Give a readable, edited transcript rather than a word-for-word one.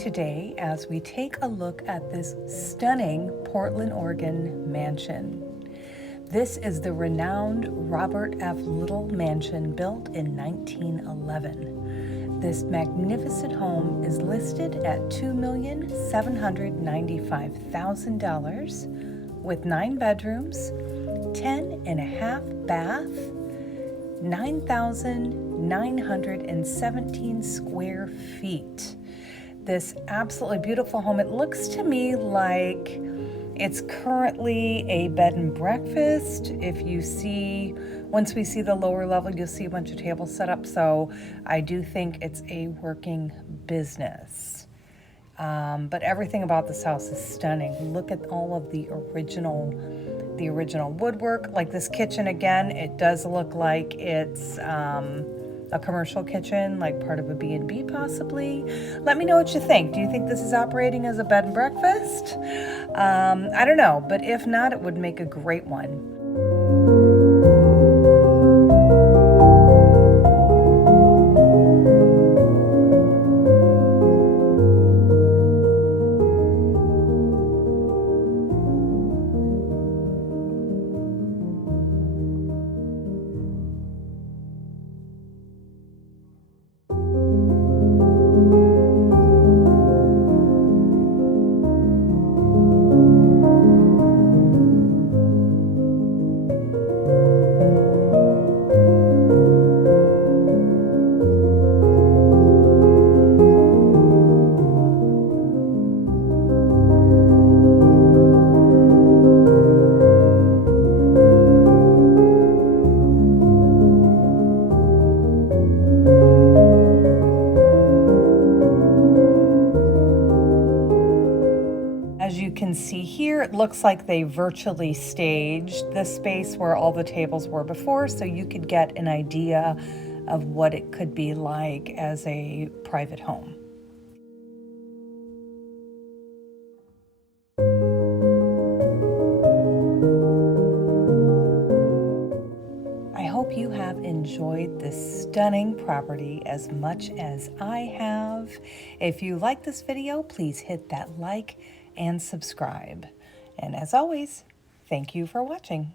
today as we take a look at this stunning Portland, Oregon mansion. This is the renowned Robert F. Little mansion built in 1911. This magnificent home is listed at $2,795,000 with 9 bedrooms, 10 and a half bath, 9,917 square feet. This absolutely beautiful home, it looks to me like it's currently a bed and breakfast. If you see, once we see the lower level, you'll see a bunch of tables set up. So I do think it's a working business. But everything about this house is stunning. Look at all of the original woodwork. Like this kitchen, again, it does look like it's a commercial kitchen, like part of a B&B possibly. Let me know what you think. Do you think this is operating as a bed and breakfast? I don't know, but if not, it would make a great one. As you can see here, it looks like they virtually staged the space where all the tables were before, so you could get an idea of what it could be like as a private home. I hope you have enjoyed this stunning property as much as I have. If you like this video, please hit that like and subscribe. And as always, thank you for watching.